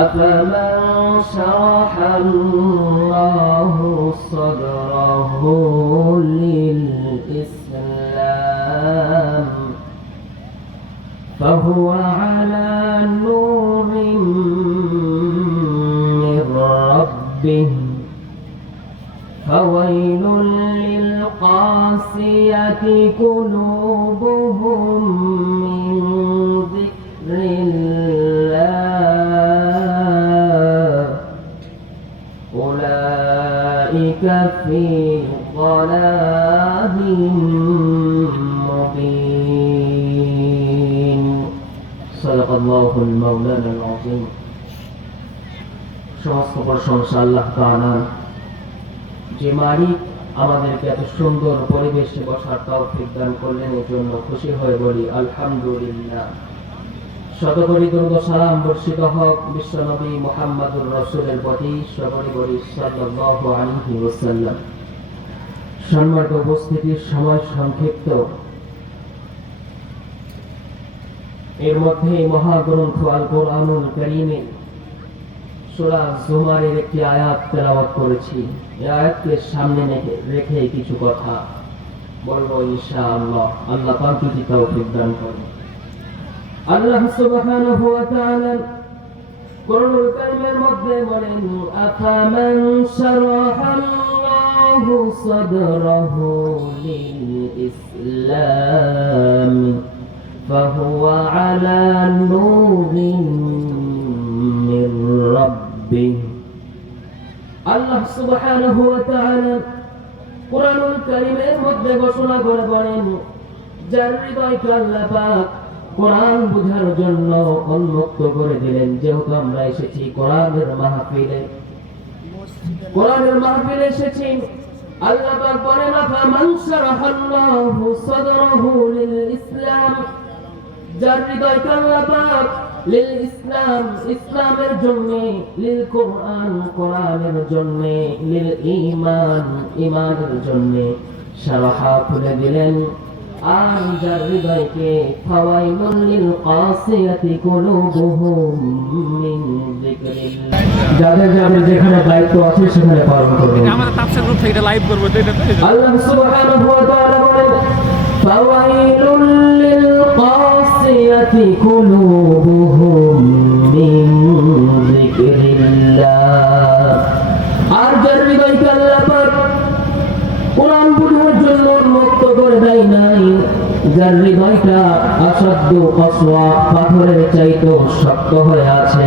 أفمن شرح الله صدره للإسلام فهو على نور من ربه فويل للقاسية قلوبهم من ذكر أولئك في ضلال مبين صدق الله المولانا العظيم সমস্ত প্রশংসা আল্লাহ তাআলা যে মালিক আমাদেরকে এত সুন্দর পরিবেশে বসার তৌফিক দান করলেন এর জন্য খুশি হয়ে বলি আলহামদুলিল্লাহ শতকরি দুর্গ সালাম বর্ষিত হক বিশ্বনবী মোহাম্মদুর রসুলের প্রতি বলি সাল্লাল্লাহু আলাইহি ওয়াসাল্লাম। সম্মানিত উপস্থিতির সময় সংক্ষিপ্ত। এর মধ্যে মহাগ্রন্থ আল কোরআনুল কারীমে সূরা জুমারের একটি আয়াত তেলাওয়াত করেছি। এই আয়াতকে সামনে রেখে কিছু কথা বলব ইনশাআল্লাহ। আল্লাহ পাক যদি তৌফিক দান করেন। আল্লাহ সুবহানাহু ওয়া তাআলা কোরআনুল কারীমের মধ্যে বলেন আফামান শারাহাল্লাহু সাদরাহু লিল ইসলাম فهو على نور من ربه আল্লাহ সুবহানাহু ওয়া তাআলা কোরআনুল কারীমের মধ্যে ঘোষণা করে বলেন যার হৃদয়কে আল্লাহ পাক কোরআন বোঝার জন্য উন্মুক্ত করে দিলেন। যেহেতু আমরা এসেছি কোরআনের মাহফিলে। কোরআনের মাহফিলে এসেছি। আল্লাহ পাক বলেন লিল ইসলাম। যার আল্লাহ পাক লিল ইসলাম, ইসলামের জন্য, লিল কোরআন, কোরআনের জন্য, লিল ঈমান, ঈমানের জন্য খুলে দিলেন। আর যার হৃদয়কে ফাওয়াইলুল লিল কাসিয়াতি কুলুবুহুম মিন যিকরিল্লাহ। যাদের যাদের যেখানে দায়িত্ব আছে সেখানে পালন করবেন আমাদের তাপসের গ্রুপ থেকে লাইভ করব তো এটা তো আল্লাহ সুবহানাহু ওয়া তাআলা বলেন ফাওয়াইলুল লিল কাসিয়াতি কুলুবুহুম মিন যিকরিল্লাহ। আর যার হৃদয়কে আল্লাহ পাক কোরআন বোঝার জন্য উন্মুক্ত করে দেয় নাই যার হৃদয়টা অসাধ্য অসোয়া পাথরের চাইতো শক্ত হয়ে আছে।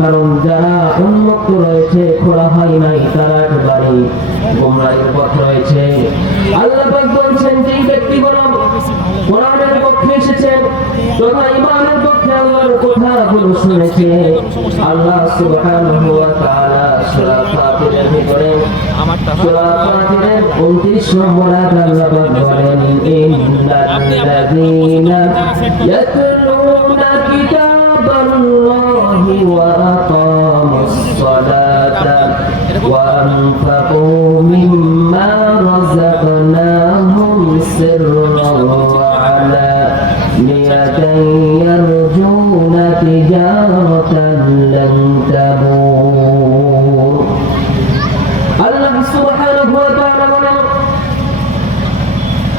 কারণ যারা উন্মুক্ত রয়েছে, খোলা হয় নাই, তারা একেবারে গোমরাহের পথ রয়েছে। আল্লাহ বলছেন যে ব্যক্তিগুলো কোরআনের পক্ষে এসেছেন, তথা ইমানের পক্ষে আল্লাহর কথাগুলো শুনেছে, আল্লাহ সুবহানাহু ওয়া তাআলা সূরা ফাতিরের ভিতরে আমার সূরা ফাতিরের 29 নম্বর আয়াত আল্লাহ পাক বলেন ইন্নাল্লাযীনা ইয়াতলুনা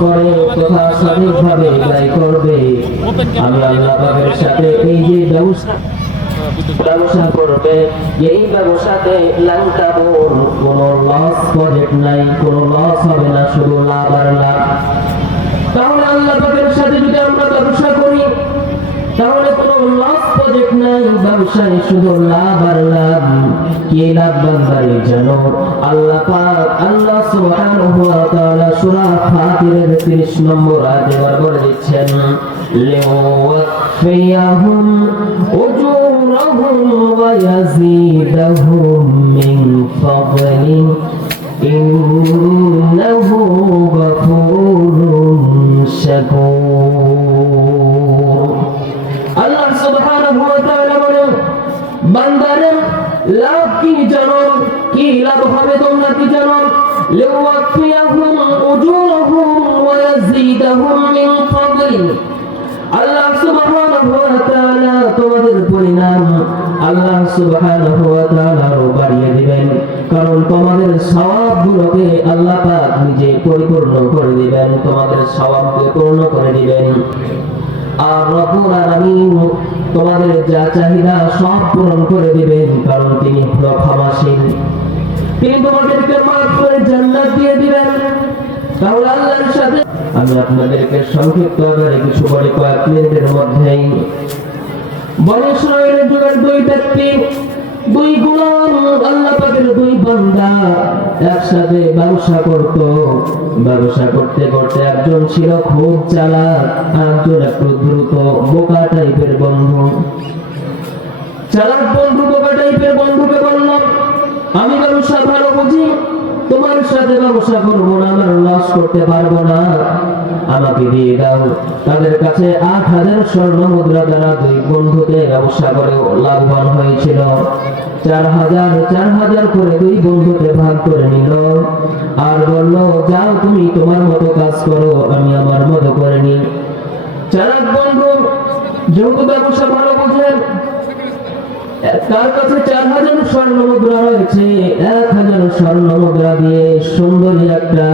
করে তথা সঠিকভাবে ব্যয় করবে। আমি আল্লাহ পাকের সাথে এই যে ব্যবস্থা কোনো লস হবে না, শুধু লাভ আর লাভ। তাহলে আল্লাহ পাকের সাথে যদি আমরা ব্যবসা করি, তাহলে কোনো লস নাই ব্যবসায় শুধু লাভ আর লাভ। কে লাভ বান্দারে জানো? আল্লাহ পাক, আল্লাহ সুবহানাহু ওয়া তাআলা সূরা ফাতিরের 30 নম্বর আয়াতে বলে দিচ্ছেন লিওয়াফিয়াহুম উজুরাহুম ওয়া ইয়াজিদাহুম মিন ফাদলি ইন্নাহু গফুরুন শাকুর। আল্লাহ সুবহানাহু ওয়া তাআলা বলেন, বান্দারে, লাভ কি জানো? কি লাভ হবে তোমরা কি জানো? লিওয়াফিয়াহুম উজুরহুম ওয়া ইয়াজিদাহুম মিন ফাদলি আল্লাহ সুবহানাহু ওয়া তাআলা তোমাদের পরিণাম আল্লাহ সুবহানাহু ওয়া তাআলা আরও বাড়িয়ে দিবেন। কারণ তোমাদের সওয়াবগুলোকে আল্লাহ পাক নিজে পরিপূর্ণ করে দিবেন, তোমাদের সওয়াবকে পূর্ণ করে দিবেন। আর রব্বুল আলামিন তোমাদের যা চাহিদা সব পূরণ করে দিবেন, কারণ তিনি হলো তিনি তোমাদেরকে মাফ করে জান্নাত দিয়ে দিবেন। তাহলে আল্লাহর সাথে আমি আপনাদেরকে সংক্ষিপ্ত আকারে কিছু বলে কয়েক মিনিটের মধ্যেই। বলে ইসরায়েলের যুগের দুই ব্যক্তি দুই গোলাম আল্লাহ দুই বান্দা একসাথে ব্যবসা করত। ব্যবসা করতে করতে একজন ছিল খুব চালাক আর একটু দ্রুত বোকা টাইপের বন্ধু। চালাক বন্ধু, বোকা টাইপের বন্ধুকে বললাম, আমি ব্যবসা ভালো বুঝি তোমার সাথে ব্যবসা করব না, আমার লস করতে পারব না। আমাকে দিয়ে দাও, তাদের কাছে আট হাজার স্বর্ণ মুদ্রা দ্বারা দুই বন্ধুতে ব্যবসা করে লাভবান হয়েছিল। চার হাজার চার হাজার করে দুই বন্ধুতে ভাগ করে নিল। আর বলল, যাও তুমি তোমার মতো কাজ করো, আমি আমার মতো করে নি চালাক বন্ধু যেহেতু ব্যবসা ভালো বুঝেন তার কাছে চার হাজার স্বর্ণ মুদ্রা রয়েছে। স্বর্ণ মুদ্রা দিয়ে সুন্দরী একটা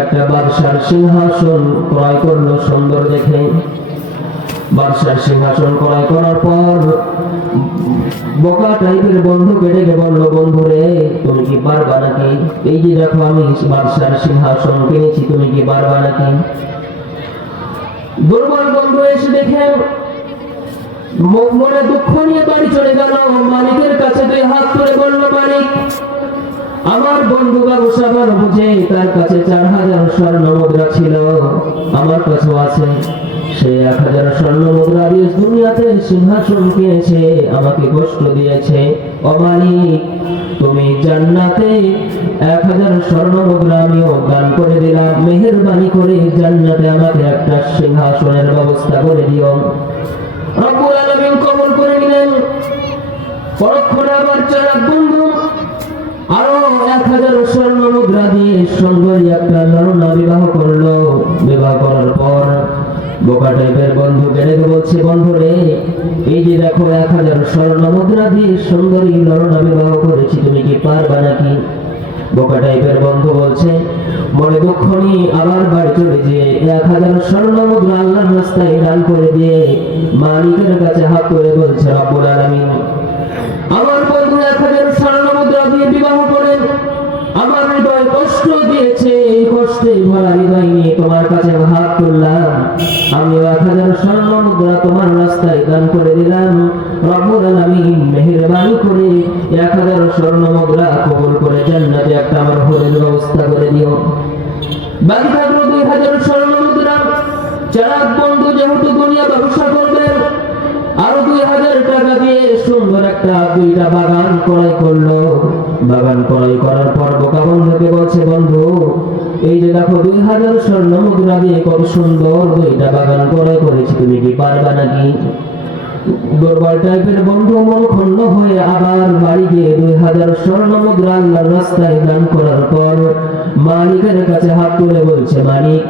একটা বাদশার সিংহাসন ক্রয় করল সুন্দর দেখে। বাদশার সিংহাসন ক্রয় করার পর বোকা টাইপের বন্ধুকে ডেকে বলল বন্ধু রে তুমি কি পারবা নাকি? এই যে দেখো আমি বাদশার সিংহাসন কিনেছি তুমি কি পারবা নাকি? দুর্বল বন্ধু এসে দেখেন মনে দুঃখ নিয়ে বাড়ি চলে গেল। মালিকের কাছে দুই হাত তুলে বলল, মালিক আমার বন্ধু ভালো বুঝে তার কাছে চার হাজার স্বর্ণ মুদ্রা ছিল। আমার কাছেও আছে। সে এক হাজার স্বর্ণ মুদ্রা দিয়ে দুনিয়াতে সিংহাসন কিনেছে, আমাকে কষ্ট দিয়েছে। তুমি জান্নাতে এক হাজার স্বর্ণ মুদ্রা আমিও দান করে দিলাম। মেহেরবানি করে জান্নাতে আমাকে একটা সিংহাসনের ব্যবস্থা করে দিও। রব্বুল আলামিন কবুল করে নিলেন। পরক্ষণে আবার চালাক বন্ধু আরও এক হাজার স্বর্ণ মুদ্রা দিয়ে সুন্দরী একটা লড়না বিবাহ করল। বিবাহ করার পর বোকা টাইপের বন্ধু বেড়ে বলছে, বন্ধু রে, এই যে দেখো, এক হাজার স্বর্ণ মুদ্রা দিয়ে সুন্দরী লড়না বিবাহ করেছি, তুমি কি পারবা নাকি? বোকা টাইপের বন্ধু বলছে, মনে দুঃখ নিয়ে আবার বাড়ি চলে যেয়ে এক হাজার স্বর্ণ মুদ্রা আল্লাহর রাস্তায় দান করে দিয়ে মালিকের কাছে হাত করে বলছে, রব্বুল আলামিন, আমার বন্ধু এক হাজার বিবাহ করেন আমার হৃদয় কষ্ট দিয়েছে, এই কষ্টে ভরা হৃদয় নিয়ে তোমার কাছে হাত তুললাম। আমি এক হাজার স্বর্ণ মুদ্রা তোমার রাস্তায় দান করে দিলাম। রব্বুল আলামিন মেহেরবানি করে এক হাজার স্বর্ণ মুদ্রা কবুল করে জান্নাতে একটা আমার হোটেল ব্যবস্থা করে দিও। বাকি থাকল দুই হাজার স্বর্ণ মুদ্রা। চারাক বন্ধু যেহেতু দুনিয়া ব্যবসা টাকা দিয়ে সুন্দর একটা দুইটা বাগান ক্রয় করল। বাগান ক্রয় করার পর বোকা বন্ধুকে বলছে, বন্ধু, এই যে দেখো দুই হাজার স্বর্ণ মুদ্রা দিয়ে কত সুন্দর দুইটা বাগান ক্রয় করেছি, তুমি কি পারবা নাকি? দুর্বল টাইপের বন্ধু মন খন্ন হয়ে আবার বাড়ি গিয়ে দুই হাজার স্বর্ণ মুদ্রা রাস্তায় দান করার পর মালিকের কাছে হাত তুলে বলছে, মালিক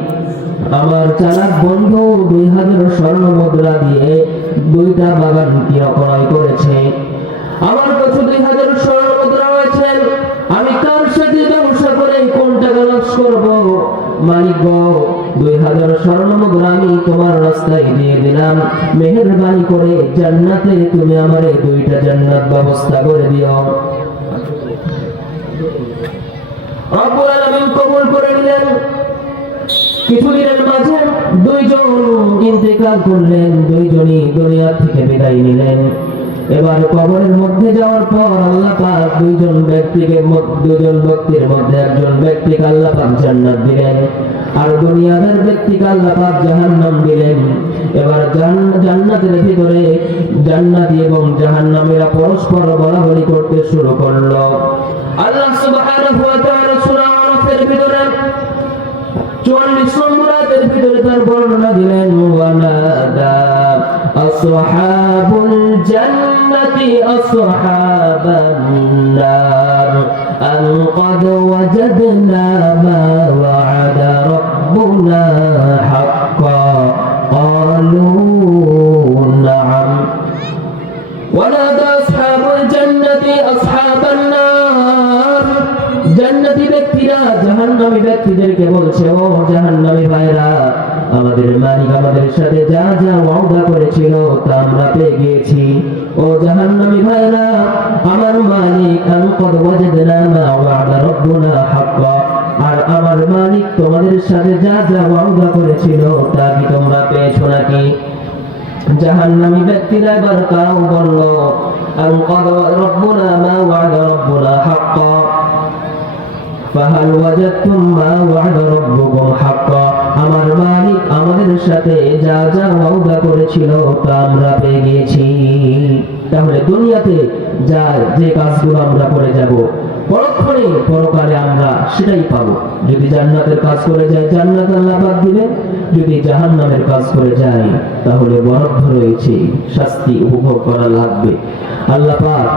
আমার চালাক বন্ধু দুই হাজার স্বর্ণ মুদ্রা দিয়ে দুইটা বাগান কিনা ক্রয় করেছে? আমার কাছে দুই হাজার স্বর্ণ মুদ্রা রয়েছে। আমি কার সাথে ব্যবসা করে কোন টাকা লস করব? মালিক দুই হাজার স্বর্ণ মুদ্রা আমি তোমার রাস্তায় দিয়ে দিলাম। মেহেরবানি করে জান্নাতে তুমি আমারে দুইটা জান্নাত ব্যবস্থা করে দিও। রব্বুল আলামিন কবুল করে নিলেন। মাঝে দুইজন ইন্তেকাল করলেন, দুইজনই দুনিয়া থেকে বিদায় নিলেন। এবার কবরের মধ্যে যাওয়ার পর আল্লাহ পাক দুইজন ব্যক্তিকে ব্যক্তির মধ্যে একজন ব্যক্তিকে আল্লাহ পাক জান্নাত দিলেন, আর ব্যক্তিকে আল্লাহ পাক জাহান্নাম দিলেন। এবার জান্নাতের ভিতরে জান্নাতি এবং জাহান্নামীরা পরস্পর বলাবলি করতে শুরু করল। আল্লাহ সুবহানাহু ওয়া তাআলা সূরা ভিতরে ভিতরে তার বর্ণনা দিলেন ওয়ানাদা আসহাবুল জান্নাতি আসহাবান নার আন قد وجدنا ما وعد ربنا حقا قالوا نعم ونادى أصحاب الجنة أصحاب النار জান্নাতি ব্যক্তিরা জাহান্নামী ব্যক্তিদেরকে বলছে ও জাহান্নামী ভাইরা আমাদের মালিক আমাদের সাথে যা যা ওয়াদা করেছিল তা আমরা পেয়ে গিয়েছি ও জাহান্নামী ভাইরা আমার মালিক আন কদ ওয়াজদনা মা ওয়াদা রাব্বুনা হাক্কা আর আমার মালিক তোমাদের সাথে যা যা ওয়াদা করেছিল তা কি তোমরা পেয়েছো নাকি জাহান্নামী ব্যক্তিরা এবার তারাও বলল আন قد ربنا ما وعد ربنا حقا فهل وجدتم ما وعد ربكم حقا আমার মালিক আমাদের সাথে যা যা ওয়াদা করেছিল তা আমরা পেয়ে গিয়েছি। তাহলে দুনিয়াতে যা যে কাজগুলো আমরা করে যাব, পরক্ষণে, পরকালে আমরা সেটাই পাবো। যদি জান্নাতের কাজ করে যায়, জান্নাত আল্লাহ যদি কাজ করে যায়, তাহলে বরাদ্দ রয়েছে, শাস্তি উপভোগ করা লাগবে। আল্লাহ পাক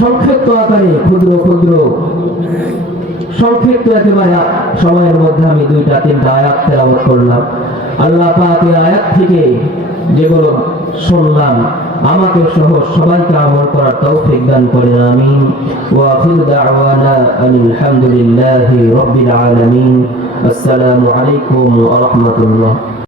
সংক্ষিপ্ত আকারে ক্ষুদ্র ক্ষুদ্র, সংক্ষিপ্ত একেবারে সময়ের মধ্যে আমি দুইটা, তিনটা আয়াত তেলাওয়াত করলাম। আল্লাহ পাকের আয়াত থেকে যেগুলো শুনলাম, আমাকে সহ সবাইকে আমল করার তৌফিক দান করেন, আমিন। ওয়া আখির দাওয়ানা আনিল হামদুলিল্লাহি রাব্বিল আলামিন। আসসালামু আলাইকুম ওয়া রাহমাতুল্লাহ।